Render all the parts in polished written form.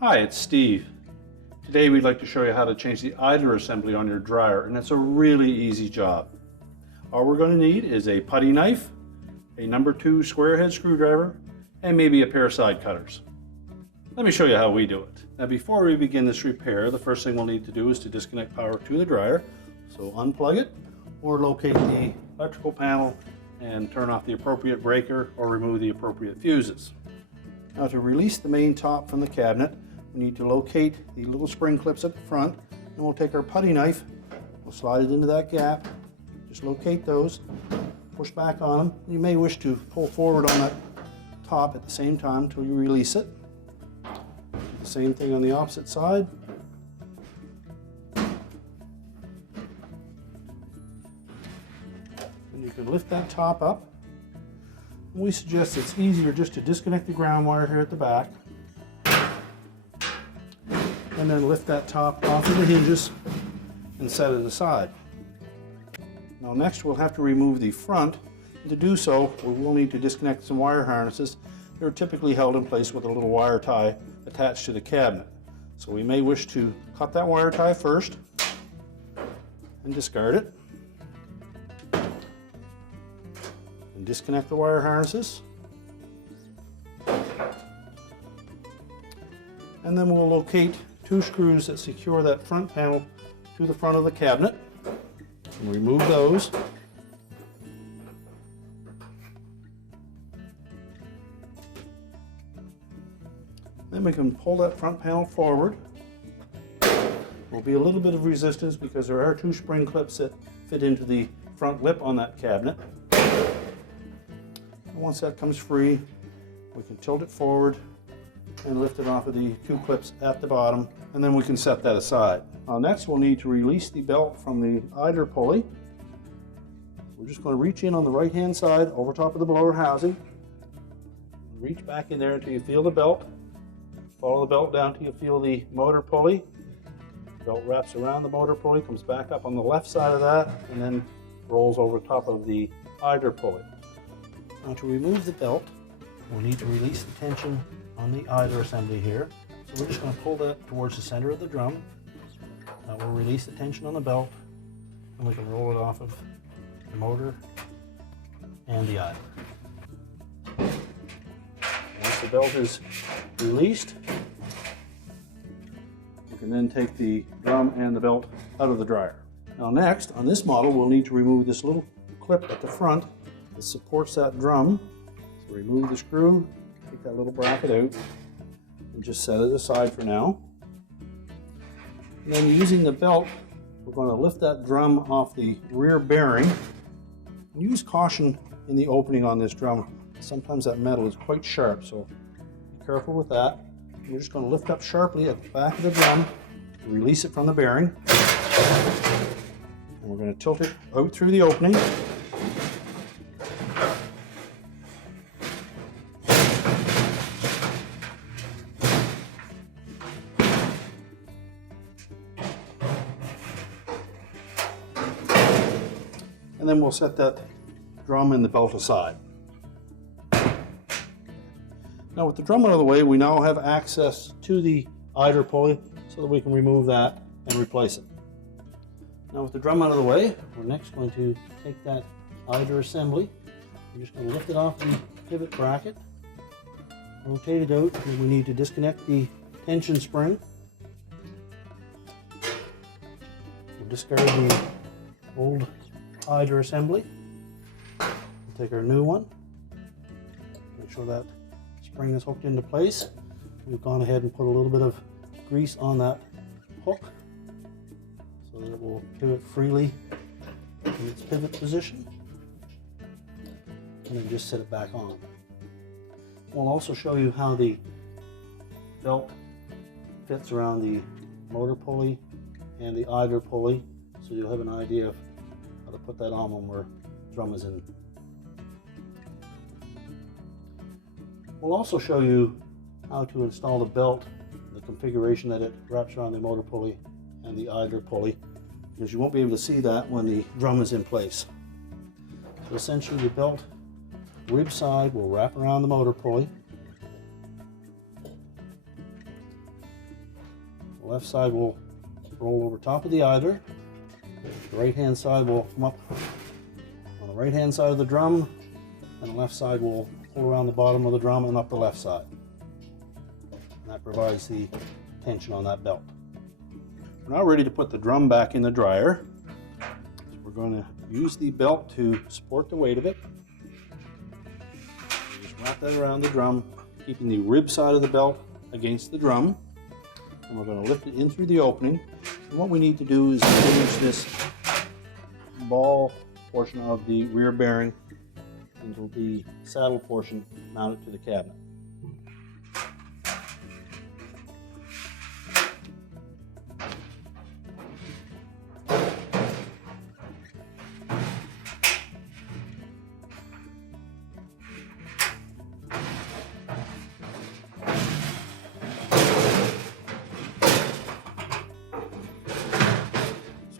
Hi, it's Steve. Today we'd like to show you how to change the idler assembly on your dryer, and it's a really easy job. All we're going to need is a putty knife, a number 2 square head screwdriver, and maybe a pair of side cutters. Let me show you how we do it. Now before we begin this repair, the first thing we'll need to do is to disconnect power to the dryer. So unplug it or locate the electrical panel and turn off the appropriate breaker or remove the appropriate fuses. Now to release the main top from the cabinet, we need to locate the little spring clips at the front, and we'll take our putty knife, we'll slide it into that gap, just locate those, push back on them. You may wish to pull forward on that top at the same time until you release it. The same thing on the opposite side. And you can lift that top up. We suggest it's easier just to disconnect the ground wire here at the back and then lift that top off of the hinges and set it aside. Now next we'll have to remove the front, and to do so we will need to disconnect some wire harnesses. They're typically held in place with a little wire tie attached to the cabinet. So we may wish to cut that wire tie first and discard it. And disconnect the wire harnesses. And then we'll locate 2 screws that secure that front panel to the front of the cabinet and remove those. Then we can pull that front panel forward. There'll be a little bit of resistance because there are 2 spring clips that fit into the front lip on that cabinet. Once that comes free, we can tilt it forward and lift it off of the 2 clips at the bottom, and then we can set that aside. Next we'll need to release the belt from the idler pulley. We're just going to reach in on the right hand side over top of the blower housing. Reach back in there until you feel the belt. Follow the belt down until you feel the motor pulley. The belt wraps around the motor pulley, comes back up on the left side of that, and then rolls over top of the idler pulley. Now to remove the belt, we'll need to release the tension on the idler assembly here. So we're just going to pull that towards the center of the drum. That will release the tension on the belt, and we can roll it off of the motor and the idler. Once the belt is released, you can then take the drum and the belt out of the dryer. Now next, on this model, we'll need to remove this little clip at the front that supports that drum. So remove the screw, take that little bracket out, and just set it aside for now. And then using the belt, we're going to lift that drum off the rear bearing. Use caution in the opening on this drum. Sometimes that metal is quite sharp, so be careful with that. We're just going to lift up sharply at the back of the drum, release it from the bearing, and we're going to tilt it out through the opening. And then we'll set that drum and the belt aside. Now with the drum out of the way, we now have access to the idler pulley so that we can remove that and replace it. Now with the drum out of the way, we're next going to take that idler assembly. We're just going to lift it off the pivot bracket, rotate it out, and we need to disconnect the tension spring. We'll discard the old idler assembly. We'll take our new one, make sure that spring is hooked into place. We've gone ahead and put a little bit of grease on that hook so that it will pivot freely in its pivot position, and then just set it back on. We'll also show you how the belt fits around the motor pulley and the idler pulley, so you'll have an idea of how to put that on when the drum is in. We'll also show you how to install the belt, the configuration that it wraps around the motor pulley and the idler pulley, because you won't be able to see that when the drum is in place. So essentially the belt rib side will wrap around the motor pulley, The left side will roll over top of the idler. The right hand side will come up on the right hand side of the drum, and the left side will pull around the bottom of the drum and up the left side. And that provides the tension on that belt. We're now ready to put the drum back in the dryer. So we're going to use the belt to support the weight of it. Just wrap that around the drum, keeping the rib side of the belt against the drum. And we're going to lift it in through the opening. And what we need to do is finish this ball portion of the rear bearing into the saddle portion mounted to the cabinet.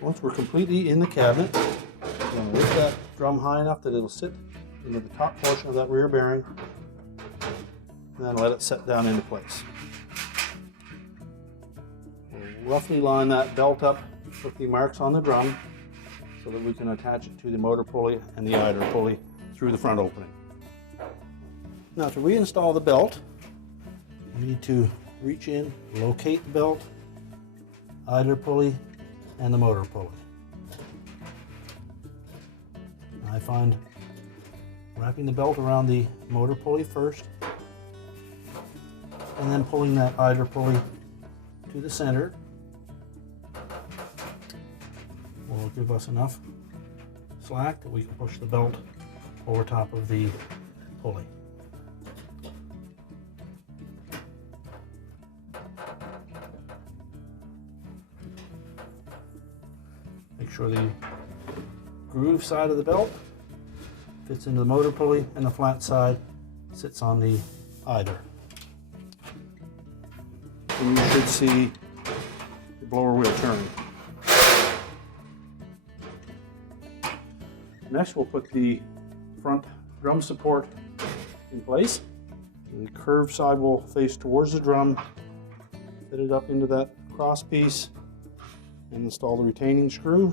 Once we're completely in the cabinet, we're going to lift that drum high enough that it'll sit into the top portion of that rear bearing, and then let it set down into place. We'll roughly line that belt up with the marks on the drum so that we can attach it to the motor pulley and the idler pulley through the front opening. Now to reinstall the belt, we need to reach in, locate the belt, idler pulley, and the motor pulley. I find wrapping the belt around the motor pulley first and then pulling that idler pulley to the center will give us enough slack that we can push the belt over top of the pulley. Make sure the groove side of the belt fits into the motor pulley and the flat side sits on the idler. And you should see the blower wheel turning. Next we'll put the front drum support in place. And the curved side will face towards the drum, fit it up into that cross piece, and install the retaining screw.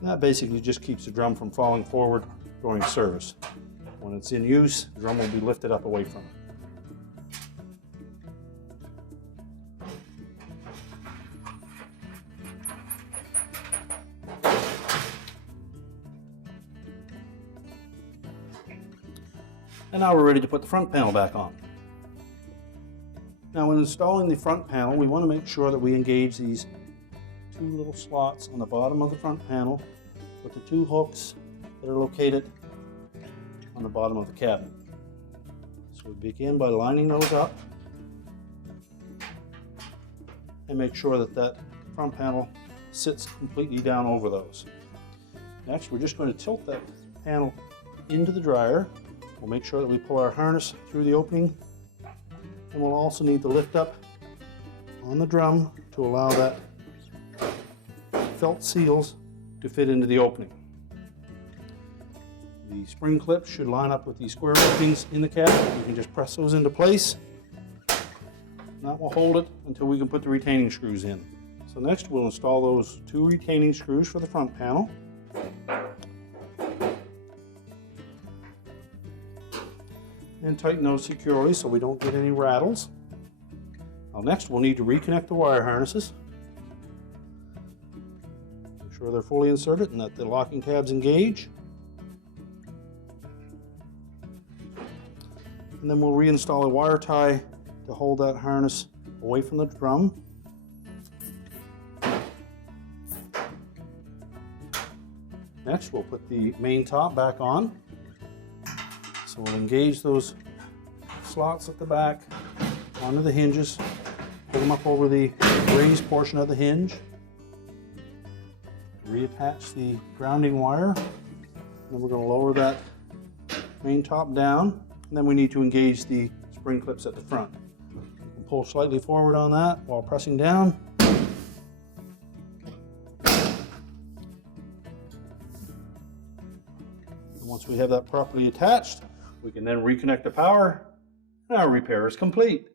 And that basically just keeps the drum from falling forward during service. When it's in use, the drum will be lifted up away from it. And now we're ready to put the front panel back on. Now when installing the front panel, we want to make sure that we engage these two little slots on the bottom of the front panel with the two hooks that are located on the bottom of the cabinet. So we begin by lining those up and make sure that that front panel sits completely down over those. Next, we're just going to tilt that panel into the dryer. We'll make sure that we pull our harness through the opening, and we'll also need to lift up on the drum to allow that felt seals to fit into the opening. The spring clips should line up with the square openings in the cabinet. You can just press those into place. And that will hold it until we can put the retaining screws in. So next we'll install those two retaining screws for the front panel. And tighten those securely so we don't get any rattles. Now next we'll need to reconnect the wire harnesses. Make sure they're fully inserted and that the locking tabs engage. And then we'll reinstall a wire tie to hold that harness away from the drum. Next we'll put the main top back on. So we'll engage those slots at the back onto the hinges, pull them up over the raised portion of the hinge, reattach the grounding wire, then we're going to lower that main top down, and then we need to engage the spring clips at the front. We'll pull slightly forward on that while pressing down. And once we have that properly attached, we can then reconnect the power, and our repair is complete.